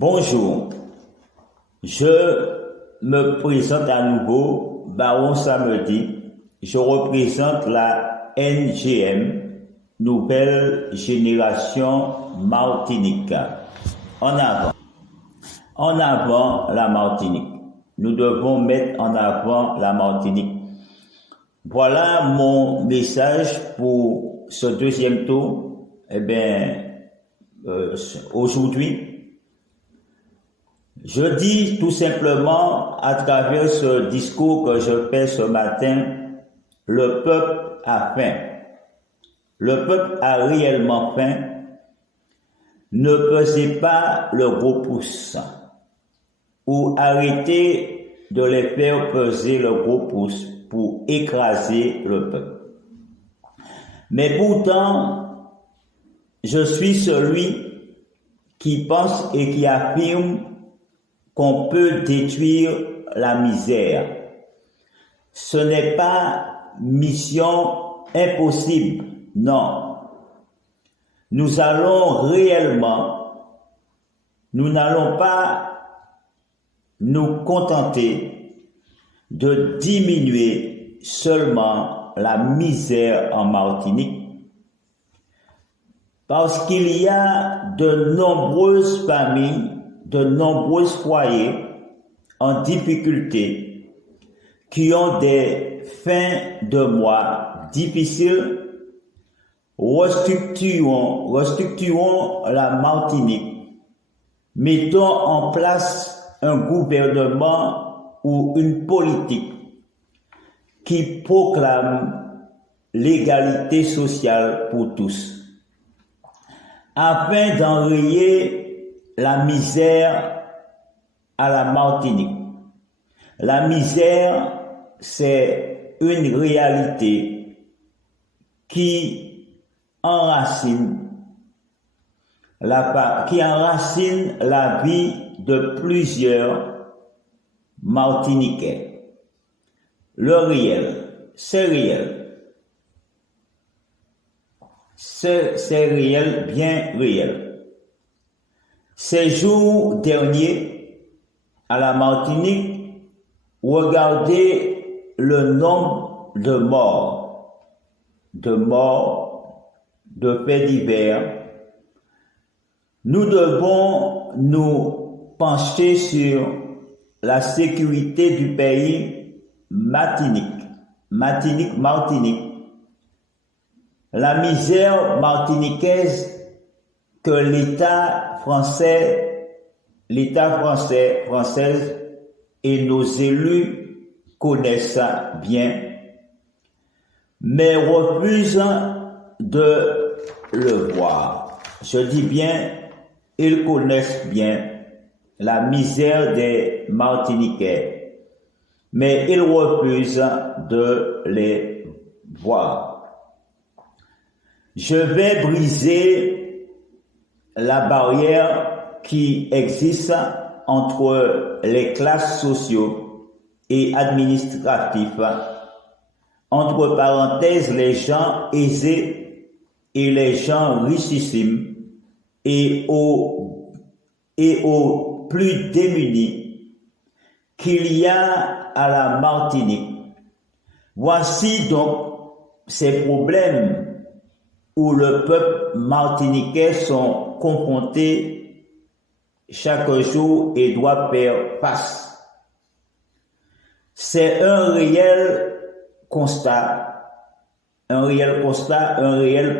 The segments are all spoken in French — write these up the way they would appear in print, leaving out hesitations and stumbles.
Bonjour, je me présente à nouveau, Baron Samedi. Je représente la NGM, Nouvelle Génération Martinique. En avant la Martinique. Nous devons mettre en avant la Martinique. Voilà mon message pour ce deuxième tour. Aujourd'hui, je dis tout simplement à travers ce discours que je fais ce matin, le peuple a faim. Le peuple a réellement faim. Ne pesez pas le gros pouce ou arrêtez de les faire peser le gros pouce pour écraser le peuple. Mais pourtant, je suis celui qui pense et qui affirme qu'on peut détruire la misère. Ce n'est pas mission impossible, non. Nous n'allons pas nous contenter de diminuer seulement la misère en Martinique, parce qu'il y a de nombreuses familles, de nombreux foyers en difficulté qui ont des fins de mois difficiles. Restructurons la Martinique. Mettons en place un gouvernement ou une politique qui proclame l'égalité sociale pour tous, afin d'enrayer la misère à la Martinique. La misère, c'est une réalité qui enracine la vie de plusieurs Martiniquais. Le réel, c'est réel. C'est réel, bien réel. Ces jours derniers, à la Martinique, regardez le nombre de morts, de faits divers. Nous devons nous pencher sur la sécurité du pays Martinique. La misère martiniquaise que l'État français et nos élus connaissent bien, mais refusent de le voir. Je dis bien, ils connaissent bien la misère des Martiniquais, mais ils refusent de les voir. Je vais briser la barrière qui existe entre les classes sociaux et administratifs, entre parenthèses les gens aisés et les gens richissimes, et aux plus démunis qu'il y a à la Martinique. Voici donc ces problèmes où le peuple martiniquais sont confrontés chaque jour et doit faire face. C'est un réel constat, un réel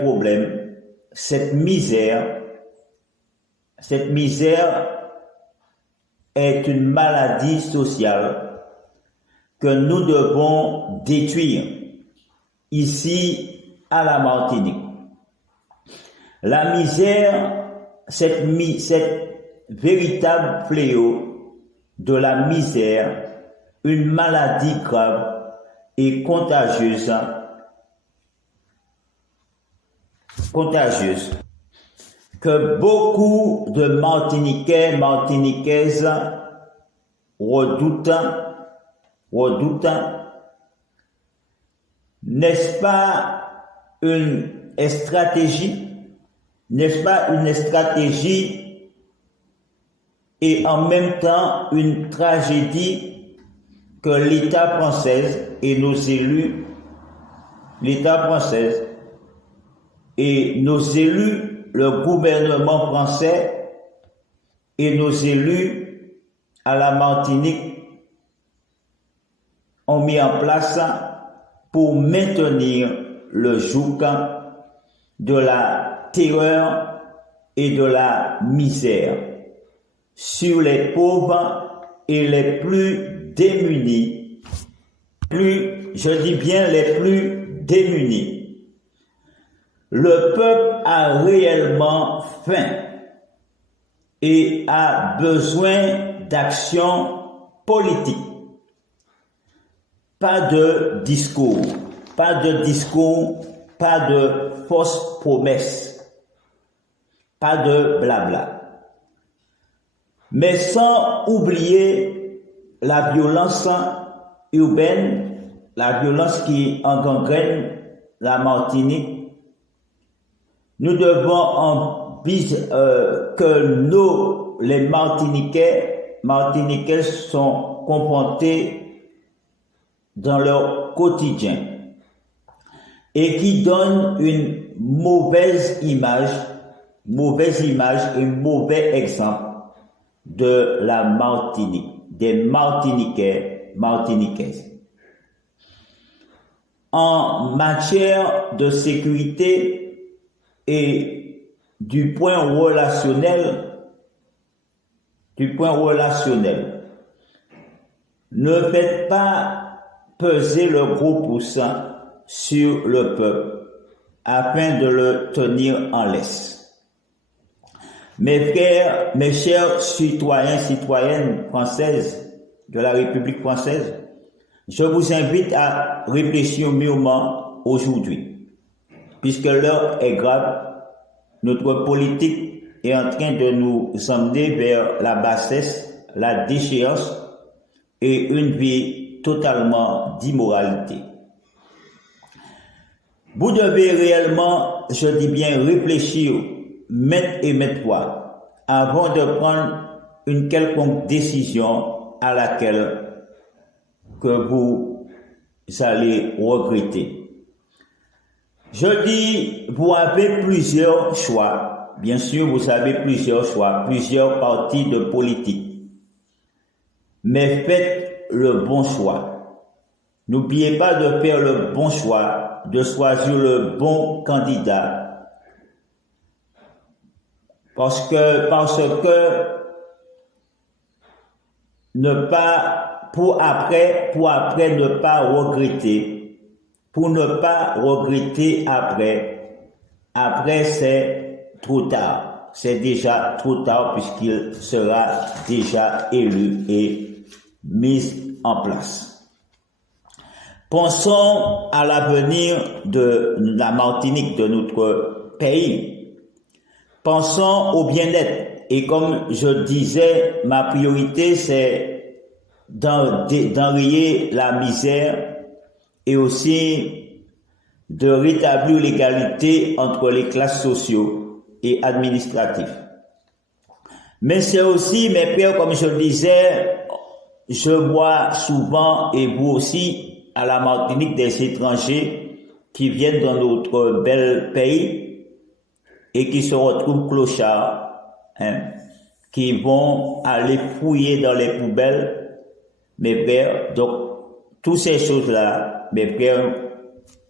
problème. Cette misère est une maladie sociale que nous devons détruire ici à la Martinique. La misère, cette véritable fléau de la misère, une maladie grave et contagieuse, que beaucoup de Martiniquais, Martiniquaises redoutent. N'est-ce pas une stratégie et en même temps une tragédie que l'État français et nos élus, l'État français et nos élus, le gouvernement français et nos élus à la Martinique ont mis en place pour maintenir le joug de la terreur et de la misère sur les pauvres et les plus démunis, je dis bien les plus démunis. Le peuple a réellement faim et a besoin d'action politique. Pas de discours, pas de fausses promesses, pas de blabla. Mais sans oublier la violence urbaine, la violence qui engangrène la Martinique, nous devons que les Martiniquais sont confrontés dans leur quotidien et qui donne une mauvaise image et mauvais exemple de la Martinique, des Martiniquais, Martiniquaises. En matière de sécurité et du point relationnel, ne faites pas peser le gros pouce sur le peuple afin de le tenir en laisse. Mes frères, mes chers citoyennes françaises de la République française, je vous invite à réfléchir mûrement aujourd'hui, puisque l'heure est grave. Notre politique est en train de nous emmener vers la bassesse, la déchéance et une vie totalement d'immoralité. Vous devez réellement, je dis bien, réfléchir maintes fois avant de prendre une quelconque décision à laquelle que vous allez regretter. Je dis, vous avez plusieurs choix. Bien sûr, vous avez plusieurs choix, plusieurs partis de politique. Mais faites le bon choix. N'oubliez pas de faire le bon choix, de choisir le bon candidat. Parce que pour après ne pas regretter, après c'est trop tard, c'est déjà trop tard puisqu'il sera déjà élu et mis en place. Pensons à l'avenir de la Martinique, de notre pays. Pensons au bien-être. Et comme je disais, ma priorité, c'est d'enrayer la misère et aussi de rétablir l'égalité entre les classes sociaux et administratives. Mais c'est aussi, mes pères, comme je le disais, je vois souvent, et vous aussi, à la Martinique, des étrangers qui viennent dans notre bel pays et qui se retrouvent clochards, qui vont aller fouiller dans les poubelles, mes pères. Donc, toutes ces choses-là, mes pères,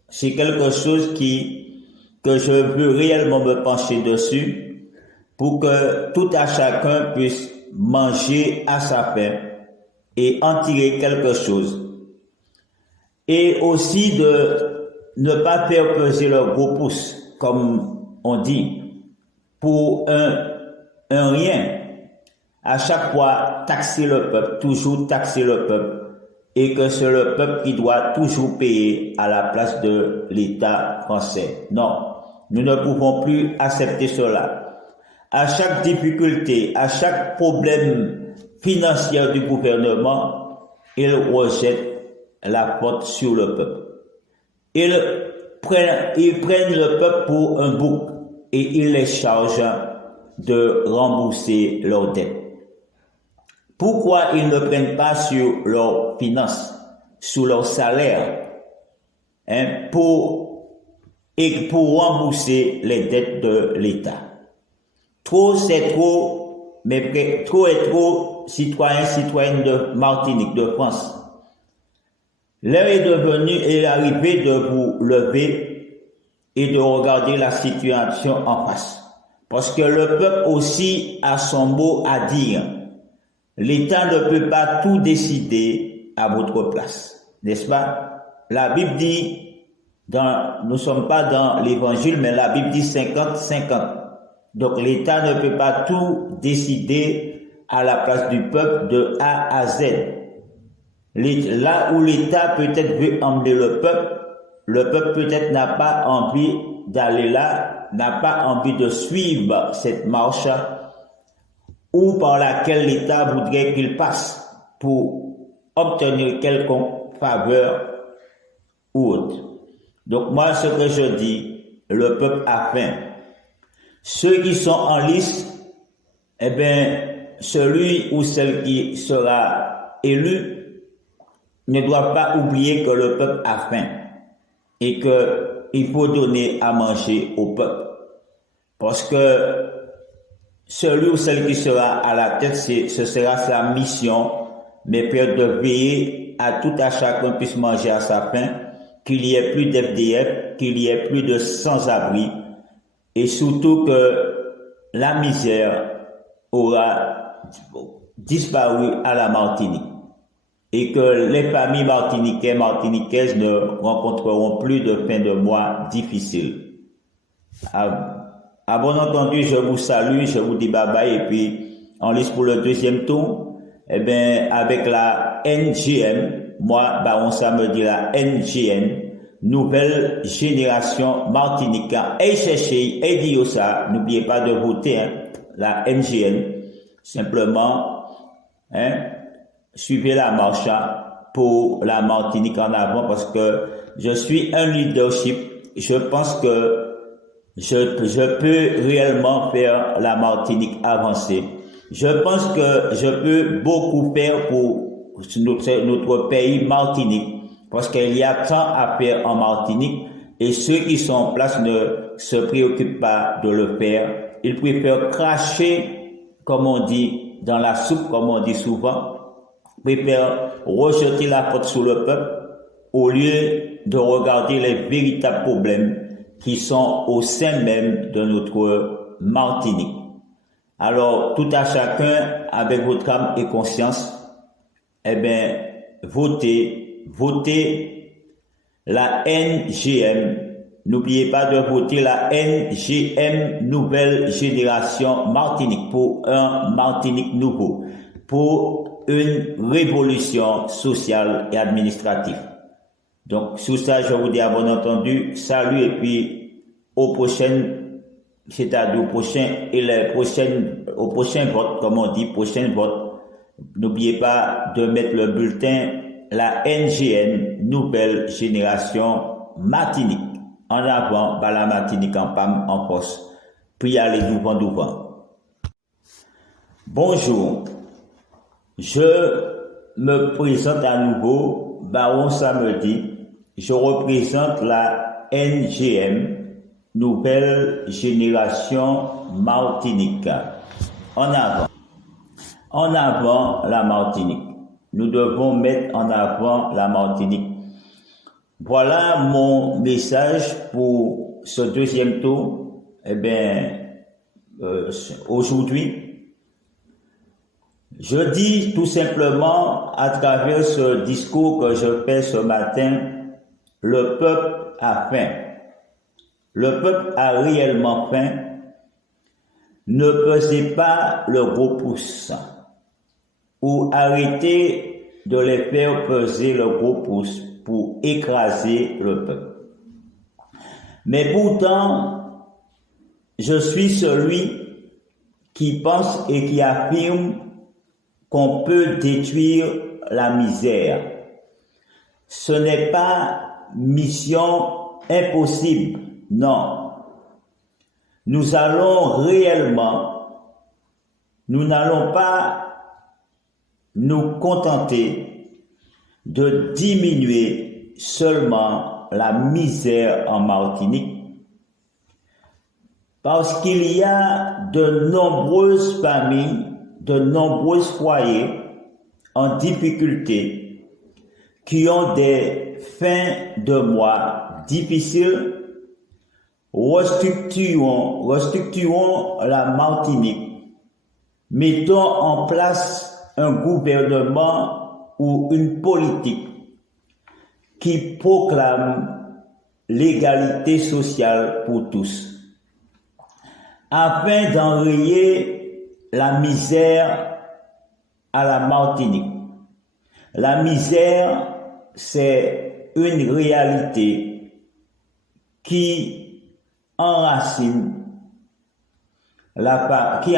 c'est quelque chose que je veux réellement me pencher dessus pour que tout à chacun puisse manger à sa faim et en tirer quelque chose. Et aussi de ne pas faire peser le gros pouce, comme on dit, pour un rien. À chaque fois, taxer le peuple, toujours taxer le peuple, et que c'est le peuple qui doit toujours payer à la place de l'État français. Non, nous ne pouvons plus accepter cela. À chaque difficulté, à chaque problème financier du gouvernement, ils rejettent la faute sur le peuple. Ils prennent le peuple pour un bouc et ils les chargent de rembourser leurs dettes. Pourquoi ils ne prennent pas sur leurs finances, sur leur salaire, pour rembourser les dettes de l'État? Trop, c'est trop, mais trop est trop, citoyens, citoyennes de Martinique, de France. L'heure est arrivée de vous lever et de regarder la situation en face. Parce que le peuple aussi a son mot à dire. L'État ne peut pas tout décider à votre place. N'est-ce pas? La Bible dit, nous ne sommes pas dans l'évangile, mais la Bible dit 50-50. Donc l'État ne peut pas tout décider à la place du peuple de A à Z. Là où l'État peut-être veut emmener le peuple peut-être n'a pas envie d'aller là, n'a pas envie de suivre cette marche ou par laquelle l'État voudrait qu'il passe pour obtenir quelconque faveur ou autre. Donc moi, ce que je dis, le peuple a faim. Ceux qui sont en liste, eh bien, celui ou celle qui sera élu ne doit pas oublier que le peuple a faim et qu'il faut donner à manger au peuple. Parce que celui ou celle qui sera à la tête, ce sera sa mission, mais peut de veiller à tout à chacun puisse manger à sa faim, qu'il y ait plus d'FDF, qu'il y ait plus de sans-abri, et surtout que la misère aura disparu à la Martinique et que les familles martiniquaises ne rencontreront plus de fin de mois difficiles. À bon entendu, je vous salue, je vous dis bye bye et puis en liste pour le deuxième tour, eh bien avec la NGM, moi, Baron ça me dit la NGN, Nouvelle Génération Martinique. Et cherchez, et dit ça, n'oubliez pas de voter, la NGN. Simplement, suivez la marche pour la Martinique en avant parce que je suis un leadership. Je pense que je peux réellement faire la Martinique avancer. Je pense que je peux beaucoup faire pour notre pays Martinique. Parce qu'il y a tant à faire en Martinique et ceux qui sont en place ne se préoccupent pas de le faire. Ils préfèrent cracher, comme on dit, dans la soupe, comme on dit souvent. Ils préfèrent rejeter la faute sur le peuple au lieu de regarder les véritables problèmes qui sont au sein même de notre Martinique. Alors, tout à chacun, avec votre âme et conscience, eh bien, votez la NGM. N'oubliez pas de voter la NGM Nouvelle Génération Martinique pour un Martinique nouveau, pour une révolution sociale et administrative. Donc, sur ça, je vous dis à bon entendu, salut et puis au prochain, c'est-à-dire au prochain vote, comme on dit, prochain vote. N'oubliez pas de mettre le bulletin la NGN, Nouvelle Génération Martinique. En avant, la Martinique en PAM, en force. Puis aller devant. Bonjour. Je me présente à nouveau, Baron Samedi. Je représente la NGM, Nouvelle Génération Martinique. En avant la Martinique. Nous devons mettre en avant la Martinique. Voilà mon message pour ce deuxième tour. Eh bien, aujourd'hui, je dis tout simplement à travers ce discours que je fais ce matin, le peuple a faim. Le peuple a réellement faim. Ne pesez pas le gros pouce ou arrêtez de les faire peser le gros pouce pour écraser le peuple. Mais pourtant, je suis celui qui pense et qui affirme qu'on peut détruire la misère. Ce n'est pas mission impossible, non. Nous allons réellement, nous n'allons pas nous contenter de diminuer seulement la misère en Martinique, parce qu'il y a de nombreuses familles, de nombreux foyers en difficulté qui ont des fins de mois difficiles. Restructurons la Martinique. Mettons en place un gouvernement ou une politique qui proclame l'égalité sociale pour tous, afin d'enrayer la misère à la Martinique. La misère, c'est une réalité qui enracine la vie